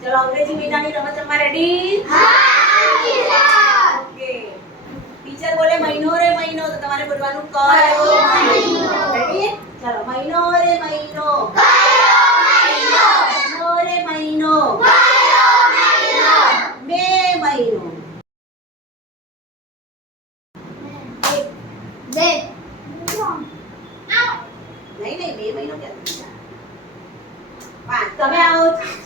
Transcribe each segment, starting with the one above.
चलो अंग्रेजी में जानी रमत अम्मा रेडी हां टीचर ओके टीचर बोले महीनो रे महीनो तो तुम्हारे बोलवानो क रे महीनो रेडी चलो महीनो रे महीनो क रे महीनो रे नहीं नहीं मे महीनो क्या पांच समय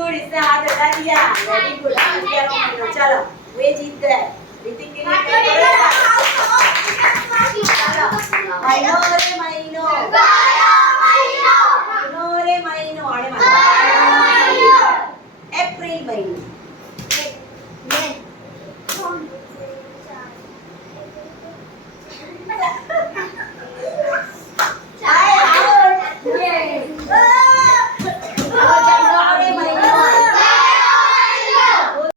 गुड इसने हाथ हटा दिया रोटी खुला दिया, दिया। चलो वे जीत गए ऋतिक के लिए